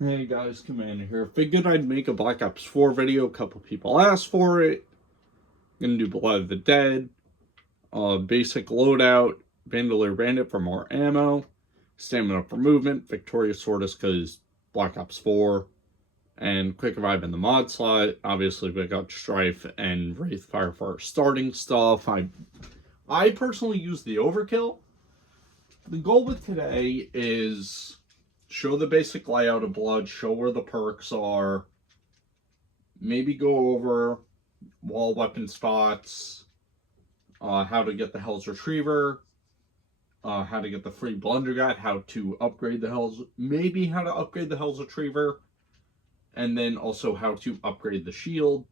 Hey guys, Commander here. Figured I'd make a Black Ops 4 video. A couple people asked for it. Gonna do Blood of the Dead, basic loadout, Bandolier Bandit for more ammo, stamina for movement, Victorious Sortis because Black Ops 4, and Quick Revive in the mod slot. Obviously, we got Strife and Wraithfire for our starting stuff. I personally use the Overkill. The goal with today is show the basic layout of Blood, show where the perks are, maybe go over wall weapon spots, how to get the Hell's Retriever, how to get the free Blunder Guide, how to upgrade the maybe how to upgrade the Hell's Retriever, and then also how to upgrade the shield.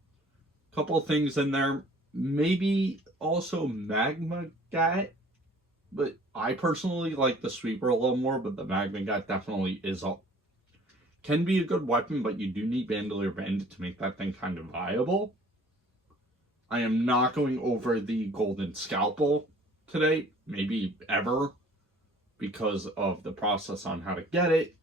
Couple of things in there. Maybe also Magma Gat, but I personally like the Sweeper a little more, but the Magma Gat definitely can be a good weapon, but you do need Bandolier Bandit to make that thing kind of viable. I am not going over the Golden Scalpel today, maybe ever, because of the process on how to get it.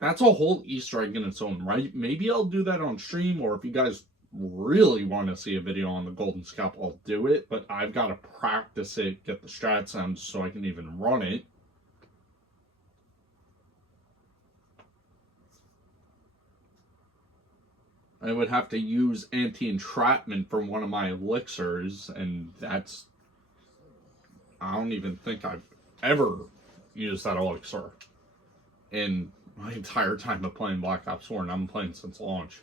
That's a whole Easter egg in its own right. Maybe I'll do that on stream, or if you guys really want to see a video on the Golden Scalpel, I'll do it, but I've got to practice it, get the strat sounds so I can even run it. I would have to use anti-entrapment from one of my elixirs, and I don't even think I've ever used that elixir in my entire time of playing Black Ops 4, and I'm playing since launch.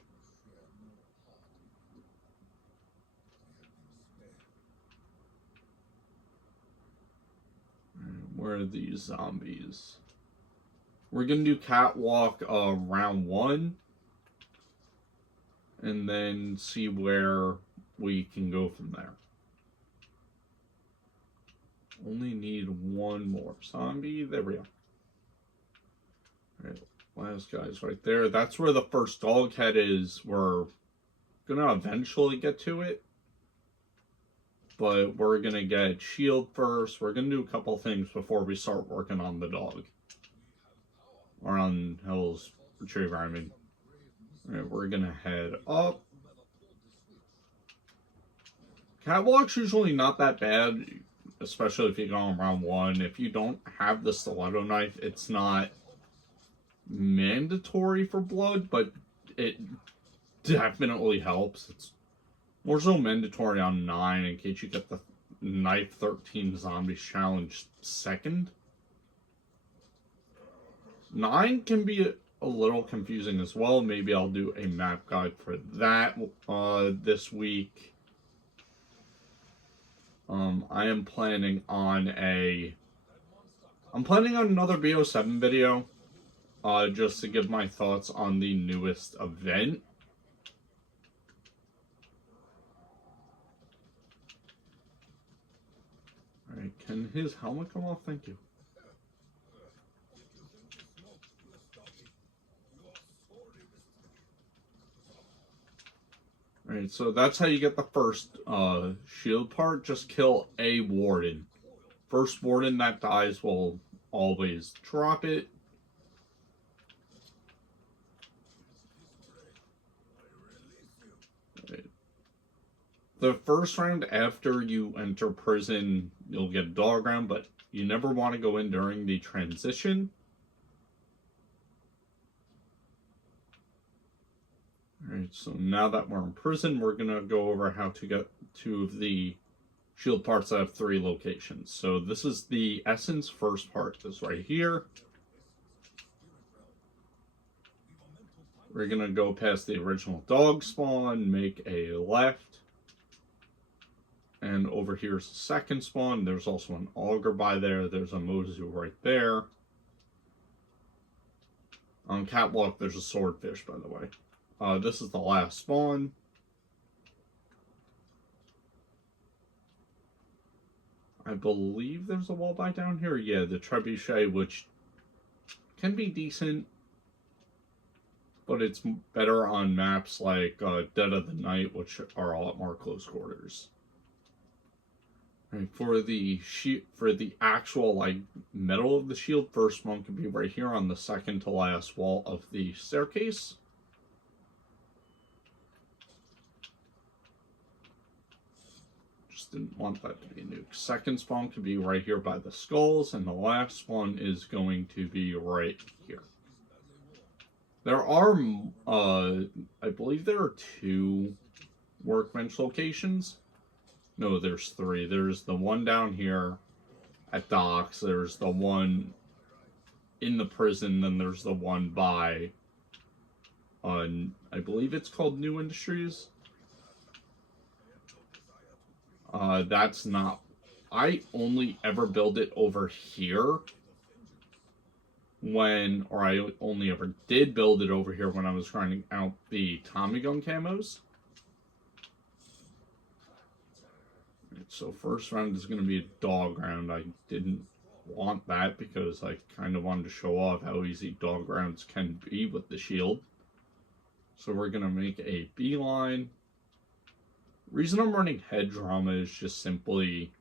Where are these zombies? We're gonna do Catwalk round 1, and then see where we can go from there. Only need one more zombie. There we go. All right, last guy's right there. That's where the first dog head is. We're gonna eventually get to it, but we're gonna get shield first. We're gonna do a couple things before we start working on the dog, or on Hell's Retriever, I mean. All right, we're gonna head up. Catwalk's usually not that bad, especially if you go on round 1. If you don't have the stiletto knife, it's not mandatory for Blood, but it definitely helps. It's more so mandatory on 9 in case you get the Knife 13 Zombies Challenge second. 9 can be a little confusing as well. Maybe I'll do a map guide for that this week. I am planning on another BO7 video, just to give my thoughts on the newest event. Alright, can his helmet come off? Thank you. Alright, so that's how you get the first shield part. Just kill a warden. First warden that dies will always drop it. Right. The first round after you enter prison, you'll get a dog round, but you never want to go in during the transition. Alright, so now that we're in prison, we're going to go over how to get to the shield parts that have 3 locations. So this is the Essence first part, this right here. We're going to go past the original dog spawn, make a left. And over here's the second spawn. There's also an auger by there. There's a Mozu right there. On Catwalk, there's a swordfish, by the way. This is the last spawn. I believe there's a walleye down here. Yeah, the trebuchet, which can be decent, but it's better on maps like Dead of the Night, which are a lot more close quarters. Right, for the actual like metal of the shield, first one can be right here on the second to last wall of the staircase. Just didn't want that to be a nuke. Second spawn could be right here by the skulls, and the last one is going to be right here. There are, I believe there are 2 workbench locations. No, there's 3. There's the one down here at docks. There's the one in the prison. Then there's the one by, I believe it's called New Industries. That's not. I only ever build it over here I only ever did build it over here when I was grinding out the Tommy gun camos. So first round is going to be a dog round. I didn't want that because I kind of wanted to show off how easy dog rounds can be with the shield. So we're going to make a beeline. Reason I'm running head drama is just simply,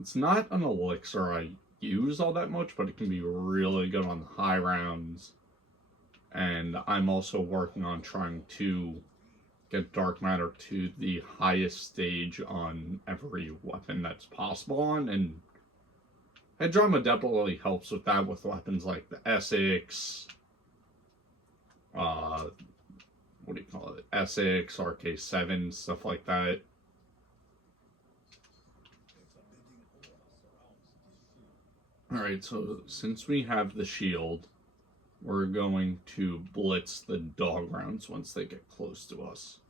it's not an elixir I use all that much, but it can be really good on the high rounds. And I'm also working on trying to get dark matter to the highest stage on every weapon that's possible on, and head drama definitely helps with that with weapons like the Essex, what do you call it, Essex, RK7, stuff like that. Alright, so since we have the shield, we're going to blitz the dog rounds once they get close to us.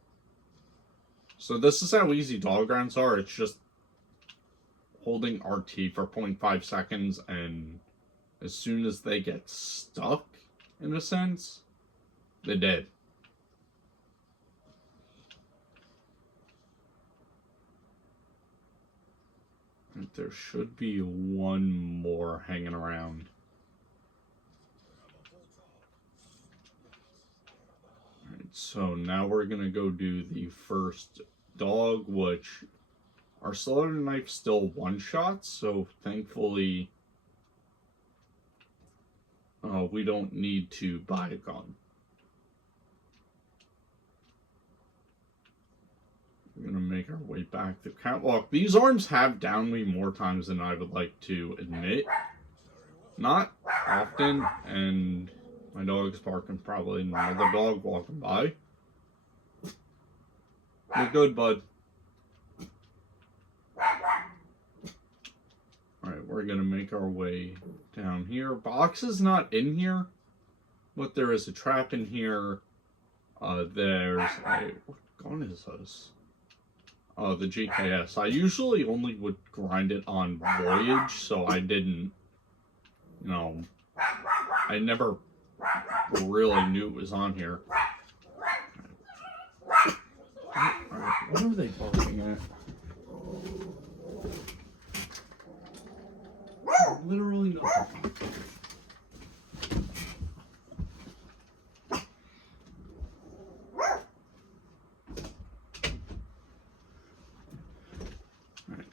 So this is how easy dog rounds are. It's just holding RT for 0.5 seconds, and as soon as they get stuck, in a sense, they're dead. There should be one more hanging around. Alright, so now we're going to go do the first dog, which our slaughter knife still one-shots, so thankfully we don't need to buy a gun. We're going to make our way back to catwalk. These arms have downed me more times than I would like to admit. Not often, and my dog's barking, probably another dog walking by. You're good, bud. Alright, we're going to make our way down here. Box is not in here, but there is a trap in here. There's a... What gun is this? The GKS. I usually only would grind it on Voyage, so I didn't, I never really knew it was on here. Alright, what are they barking at? Literally nothing.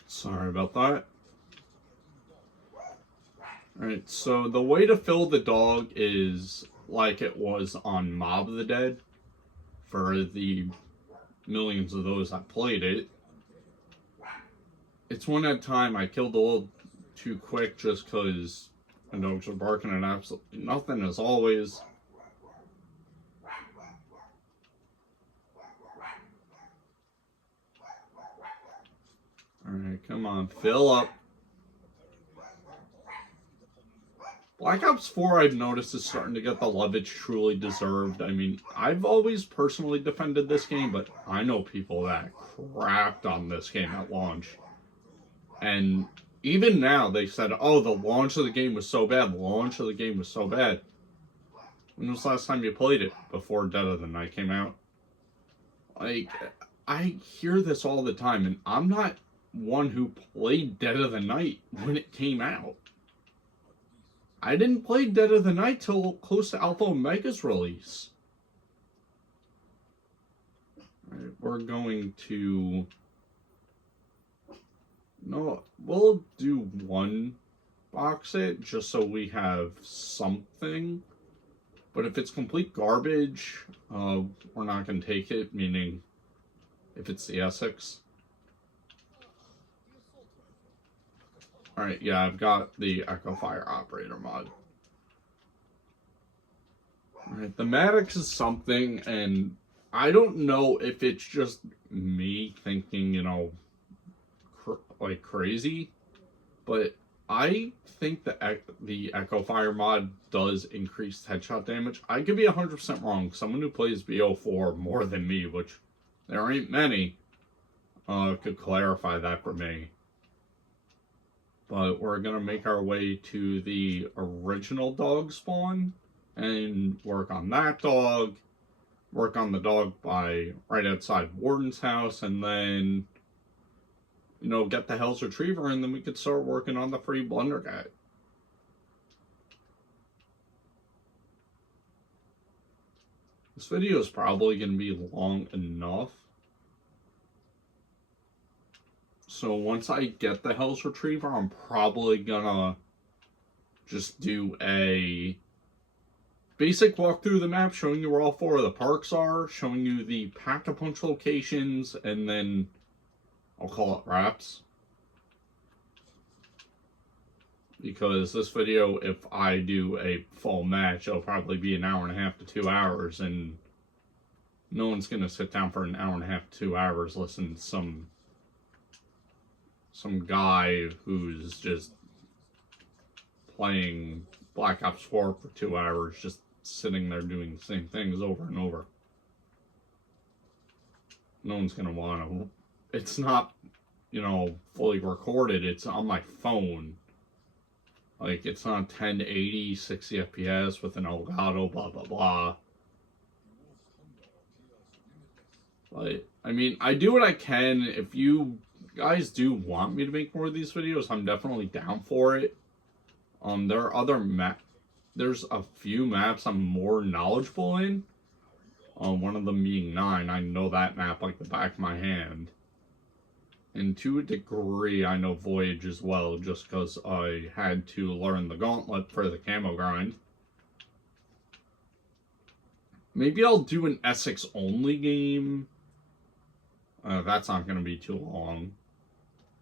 Sorry about that. Alright, so the way to fill the dog is like it was on Mob of the Dead. For the millions of those that played it. It's one at a time. I killed a little too quick just because my dogs were barking at absolutely nothing as always. Alright, come on, fill up. Black Ops 4, I've noticed, is starting to get the love it's truly deserved. I mean, I've always personally defended this game, but I know people that crapped on this game at launch. And even now, they said, oh, the launch of the game was so bad. The launch of the game was so bad. When was the last time you played it? Before Dead of the Night came out? Like, I hear this all the time, and I'm not one who played Dead of the Night when it came out. I didn't play Dead of the Night till close to Alpha Omega's release. Alright, we're going to No, we'll do one box it just so we have something. But if it's complete garbage, we're not going to take it, meaning if it's the Essex. Alright, yeah, I've got the Echo Fire Operator mod. Alright, the Maddox is something, and I don't know if it's just me thinking, like crazy, but I think the Echo Fire mod does increase headshot damage. I could be 100% wrong. Someone who plays BO4 more than me, which there ain't many, could clarify that for me. But we're gonna make our way to the original dog spawn and work on that dog, work on the dog by right outside Warden's house, and then get the Hell's Retriever, and then we could start working on the free Blundergat. This video is probably going to be long enough. So once I get the Hell's Retriever, I'm probably gonna just do a basic walkthrough of the map, showing you where all 4 of the parks are, showing you the Pack-a-Punch locations, and then I'll call it wraps. Because this video, if I do a full match, it'll probably be an hour and a half to 2 hours, and no one's going to sit down for an hour and a half to 2 hours listening to some guy who's just playing Black Ops 4 for 2 hours, just sitting there doing the same things over and over. No one's going to want to. It's not, fully recorded. It's on my phone. Like, it's not 1080, 60 FPS with an Elgato, blah, blah, blah. But, I mean, I do what I can. If you guys do want me to make more of these videos, I'm definitely down for it. There are other there's a few maps I'm more knowledgeable in. One of them being 9. I know that map like the back of my hand. And to a degree, I know Voyage as well, just because I had to learn the Gauntlet for the camo grind. Maybe I'll do an Essex only game. That's not going to be too long.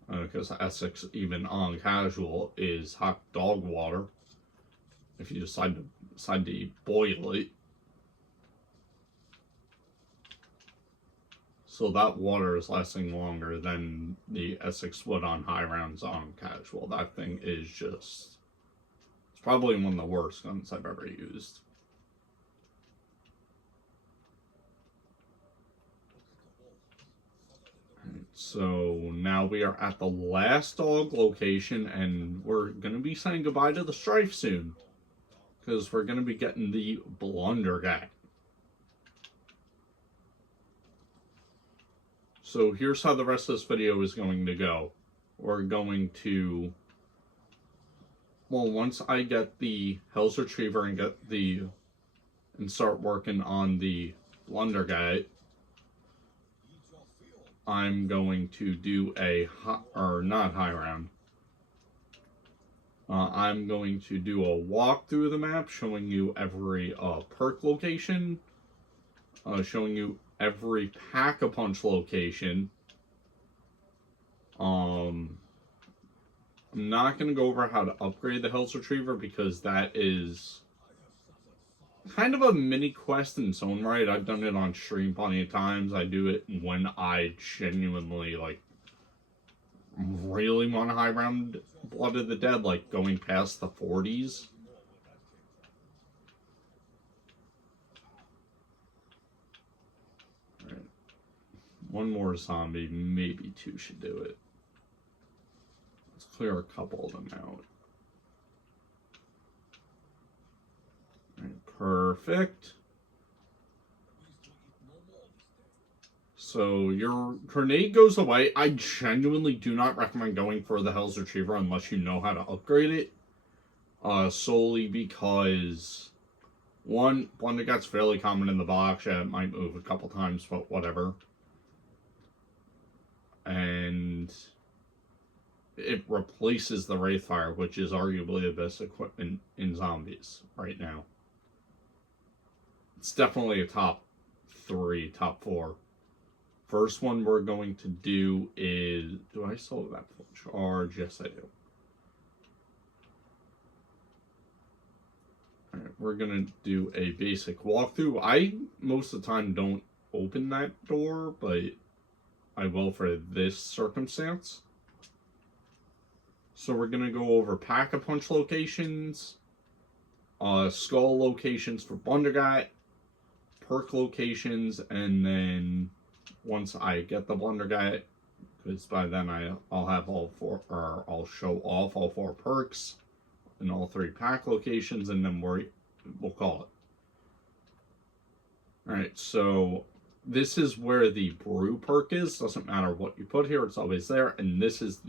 Because Essex, even on casual, is hot dog water. If you decide to boil it. So that water is lasting longer than the Essex would on high rounds on casual. That thing is just... It's probably one of the worst guns I've ever used. So now we are at the last dog location, and we're going to be saying goodbye to the Strife soon. Because we're going to be getting the Blundergat. So here's how the rest of this video is going to go. We're going to... Well, once I get the Hell's Retriever and start working on the Blundergat, I'm going to do not high round. I'm going to do a walkthrough of the map, showing you every perk location, showing you every Pack-a-Punch location. I'm not going to go over how to upgrade the Hell's Retriever, because that is kind of a mini quest in its own right. I've done it on stream plenty of times. I do it when I genuinely, really want to high round Blood of the Dead, like going past the 40s. Alright. One more zombie, maybe 2 should do it. Let's clear a couple of them out. Alright, perfect. So your grenade goes away. I genuinely do not recommend going for the Hell's Retriever unless you know how to upgrade it. Solely because, one, Blundergat's fairly common in the box. Yeah, it might move a couple times, but whatever. And it replaces the Wraithfire, which is arguably the best equipment in zombies right now. It's definitely a top 3, top 4. First one we're going to do is... Do I still have that full charge? Yes, I do. Alright, we're going to do a basic walkthrough. I, most of the time, don't open that door, but I will for this circumstance. So we're going to go over Pack-a-Punch locations, skull locations for Blundergat, perk locations, and then once I get the Blundergat, because by then I'll have all 4, or I'll show off all 4 perks in all 3 pack locations, and then we'll call it. Alright, so this is where the brew perk is. Doesn't matter what you put here, it's always there. And this is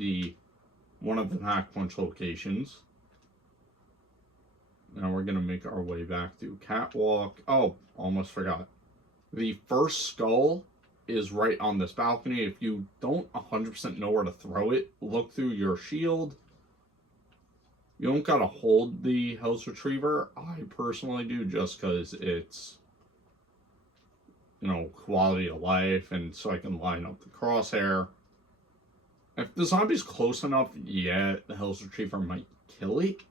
one of the Pack-a-Punch locations. Now we're going to make our way back through Catwalk. Oh, almost forgot. The first skull is right on this balcony. If you don't 100% know where to throw it, look through your shield. You don't gotta hold the Hell's Retriever. I personally do, just because it's, quality of life, and so I can line up the crosshair. If the zombie's close enough, yeah, the Hell's Retriever might kill it.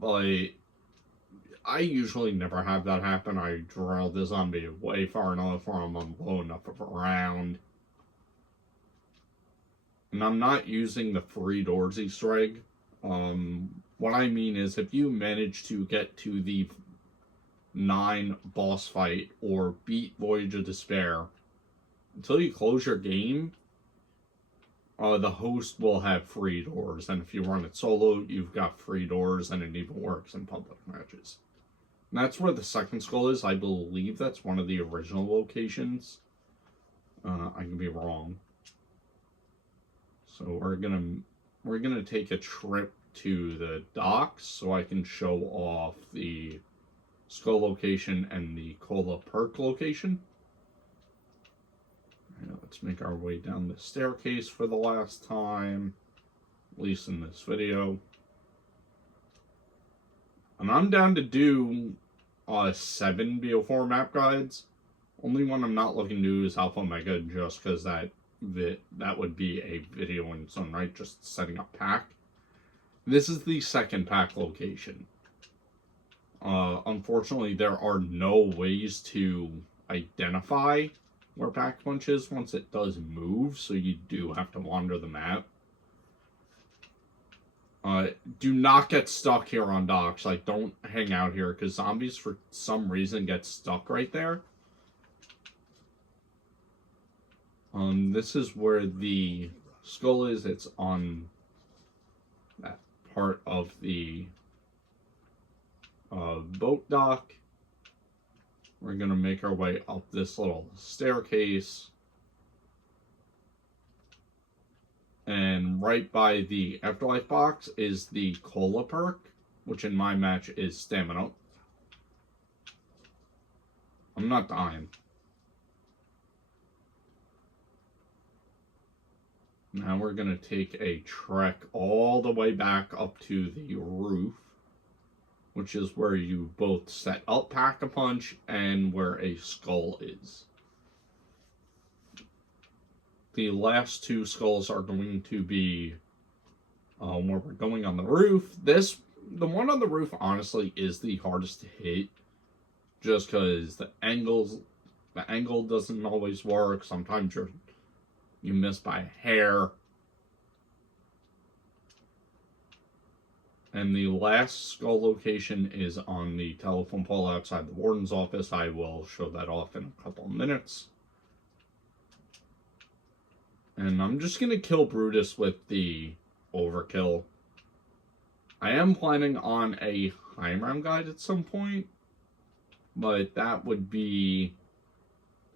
But I usually never have that happen. I draw the zombie way far enough where I'm on low enough of a round. And I'm not using the free doors Easter egg. What I mean is, if you manage to get to the 9 boss fight or beat Voyage of Despair, until you close your game, the host will have free doors. And if you run it solo, you've got free doors, and it even works in public matches. And that's where the second skull is. I believe that's one of the original locations. I can be wrong. So we're gonna take a trip to the docks so I can show off the skull location and the Cola perk location. Right, let's make our way down the staircase for the last time, at least in this video. And I'm down to do 7 BO4 map guides. Only one I'm not looking to do is Alpha Omega, just because that would be a video in its own right, just setting up pack. This is the second pack location. Unfortunately, there are no ways to identify where Pack-a-Punch is once it does move, so you do have to wander the map. Do not get stuck here on docks. Like, don't hang out here, because zombies for some reason get stuck right there. This is where the skull is. It's on that part of the boat dock. We're going to make our way up this little staircase. And right by the Afterlife box is the Cola perk, which in my match is Stamina. I'm not dying. Now we're going to take a trek all the way back up to the roof, which is where you both set up Pack-a-Punch and where a skull is. The last 2 skulls are going to be where we're going on the roof. The one on the roof, honestly, is the hardest to hit, just because the angle doesn't always work. Sometimes you miss by a hair. And the last skull location is on the telephone pole outside the warden's office. I will show that off in a couple of minutes. And I'm just going to kill Brutus with the overkill. I am planning on a high round guide at some point, but that would be,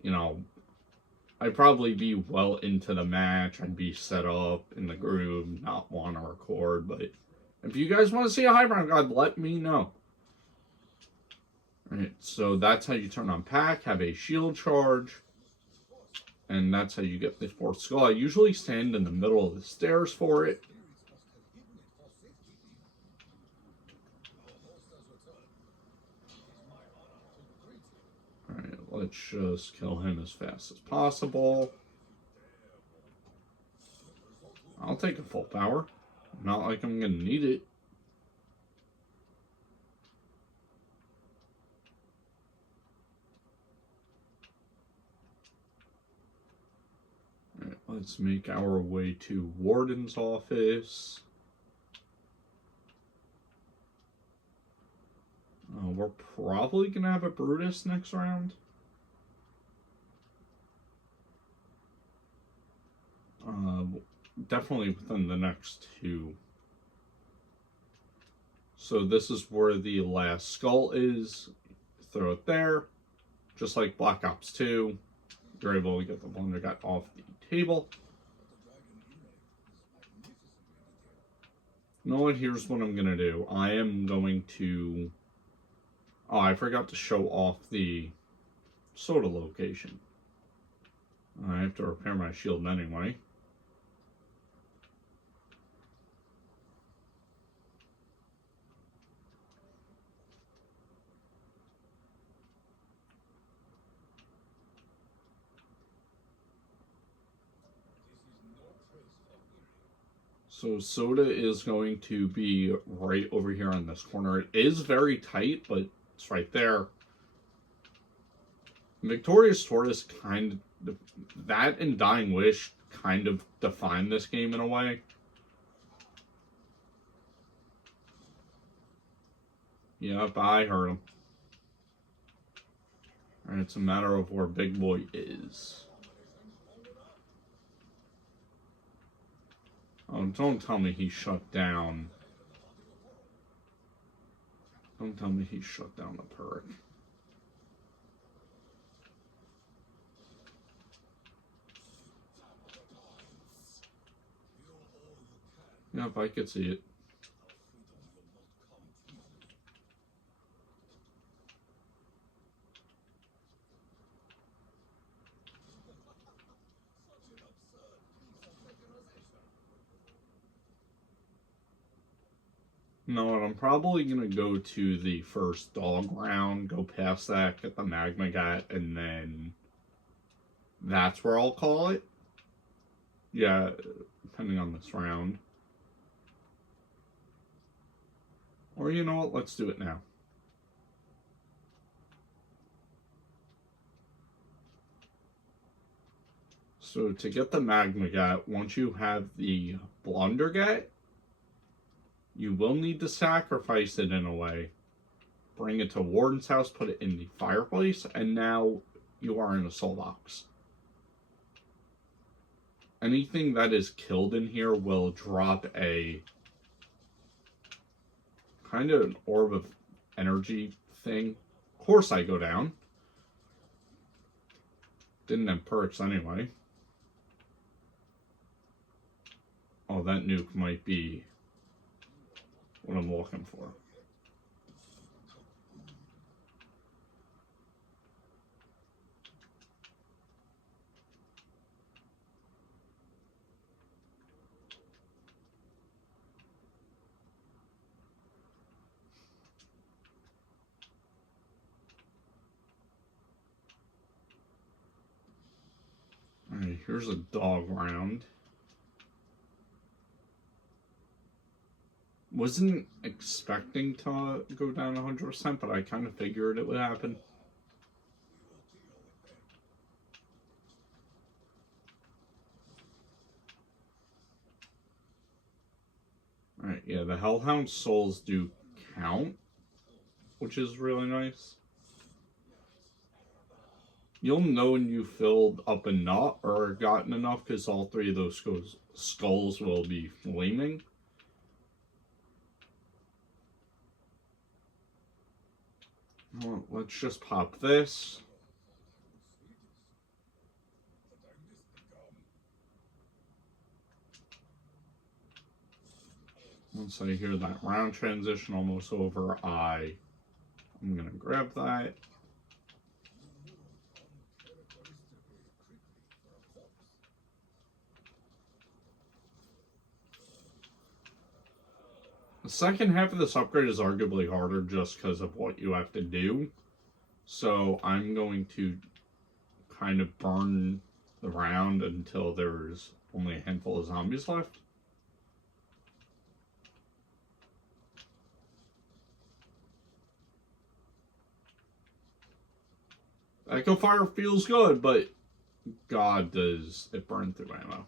I'd probably be well into the match. I'd be set up in the groove, not want to record. But if you guys want to see a high round guide, let me know. Alright, so that's how you turn on pack, have a shield charge. And that's how you get the fourth skull. I usually stand in the middle of the stairs for it. Alright, let's just kill him as fast as possible. I'll take a full power. Not like I'm gonna need it. Alright, let's make our way to Warden's office. We're probably gonna have a Brutus next round. Definitely within the next two. So this is where the last skull is. Throw it there. Just like Black Ops 2. You're able to get the Blunder Gut off the table. You know what? Here's what I'm going to do. I am going to... Oh, I forgot to show off the soda location. I have to repair my shield anyway. So soda is going to be right over here on this corner. It is very tight, but it's right there. Victorious Tortoise kind of, that and Dying Wish kind of define this game in a way. Yep, I heard him. Alright, it's a matter of where Big Boy is. Oh, don't tell me he shut down. Don't tell me he shut down the perk. Yep, I could see it. You know what, I'm probably going to go to the first dog round, go past that, get the Magmagat, and then that's where I'll call it. Yeah, depending on this round. Or you know what, let's do it now. So to get the Magmagat, once you have the Blundergat, you will need to sacrifice it in a way. Bring it to Warden's house, put it in the fireplace, and now you are in a soul box. Anything that is killed in here will drop a kind of an orb of energy thing. Of course I go down. Didn't have perks anyway. Oh, that nuke might be what I'm looking for. Alright, here's a dog round. Wasn't expecting to go down 100%, but I kind of figured it would happen. Alright, yeah, the Hellhound souls do count, which is really nice. You'll know when you filled up enough or gotten enough because all three of those skulls will be flaming. Well, let's just pop this. Once I hear that round transition almost over, I'm going to grab that. second half of this upgrade is arguably harder just because of what you have to do. So I'm going to kind of burn the round until there's only a handful of zombies left. Echo Fire feels good, but God, does it burn through ammo.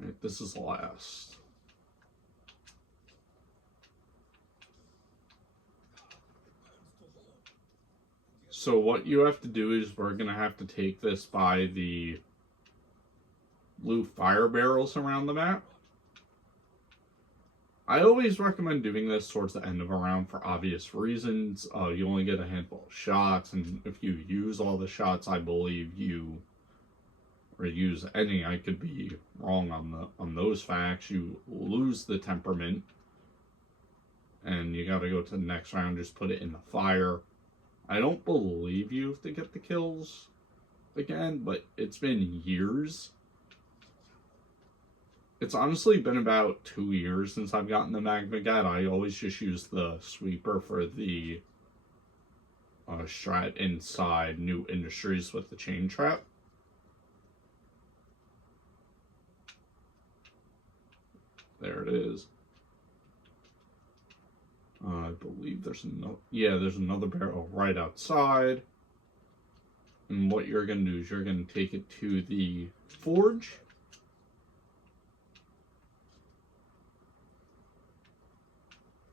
Alright, this is last. So what you have to do is we're going to have to take this by the blue fire barrels around the map. I always recommend doing this towards the end of a round for obvious reasons. You only get a handful of shots, and if you use all the shots, I believe you, or use any, I could be wrong on those facts, you lose the temperament, and you gotta go to the next round, just put it in the fire. I don't believe you have to get the kills again, but it's been years. It's honestly been about 2 years since I've gotten the Magma Gat. I always just use the sweeper for the strat inside New Industries with the chain trap. There it is. I believe there's there's another barrel right outside. And what you're going to do is you're going to take it to the forge.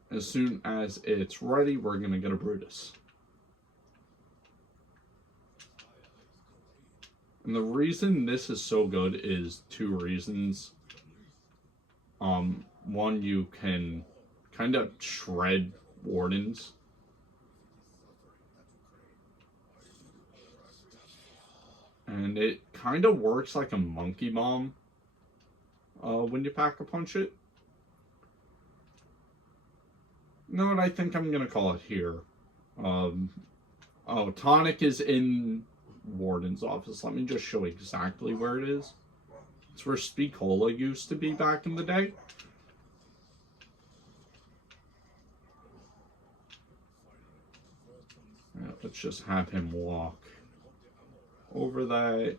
As soon as it's ready, we're going to get a Brutus. And the reason this is so good is 2 reasons. One, you can kind of shred wardens. And it kind of works like a monkey bomb when you pack-a-punch it. You know what, I think I'm going to call it here. Tonic is in Warden's office. Let me just show exactly where it is. It's where Spicola used to be back in the day. Yeah, let's just have him walk over that.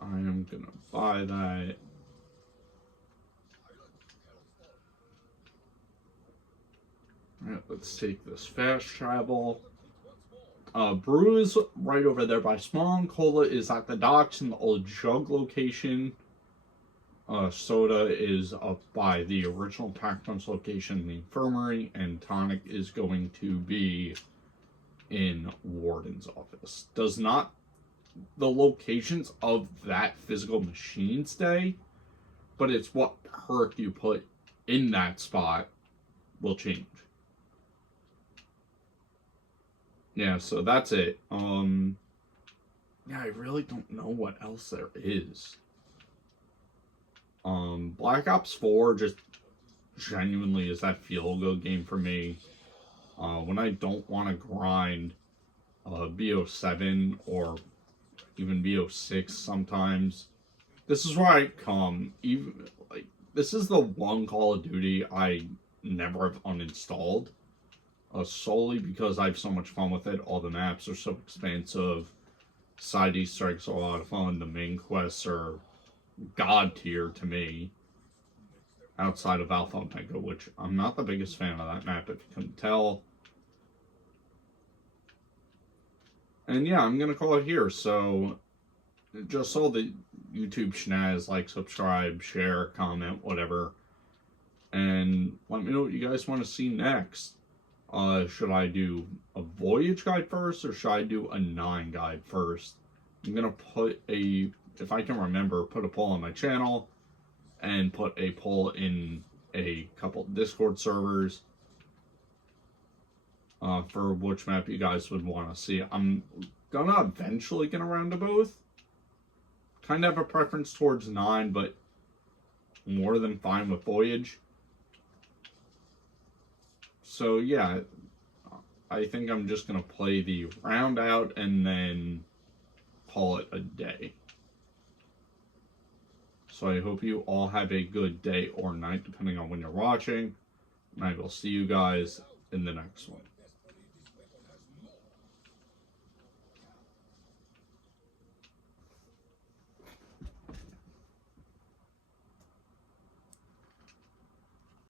I am gonna buy that. Alright, let's take this fast travel. Brew is right over there by Spawn. Cola is at the docks in the old Jug location. Soda is up by the original Pac-Punch location in the infirmary. And Tonic is going to be in Warden's office. The locations of that physical machine stay, but it's what perk you put in that spot will change. Yeah, so that's it. Yeah, I really don't know what else there is. Black Ops 4 just genuinely is that feel-good game for me. When I don't want to grind BO7 or even BO6 sometimes, this is where I come. This is the one Call of Duty I never have uninstalled. Solely because I have so much fun with it. All the maps are so expansive. Side Easter eggs are a lot of fun. The main quests are god tier to me. Outside of Alpha Omega, which I'm not the biggest fan of that map, if you couldn't tell. And yeah, I'm gonna call it here. So, just all the YouTube schnaz, like, subscribe, share, comment, whatever. And let me know what you guys want to see next. Should I do a Voyage guide first, or should I do a 9 guide first? I'm gonna put if I can remember, put a poll on my channel, and put a poll in a couple Discord servers for which map you guys would want to see. I'm gonna eventually get around to both. kind of have a preference towards 9, but more than fine with Voyage. So yeah, I think I'm just going to play the round out and then call it a day. So I hope you all have a good day or night, depending on when you're watching. And I will see you guys in the next one.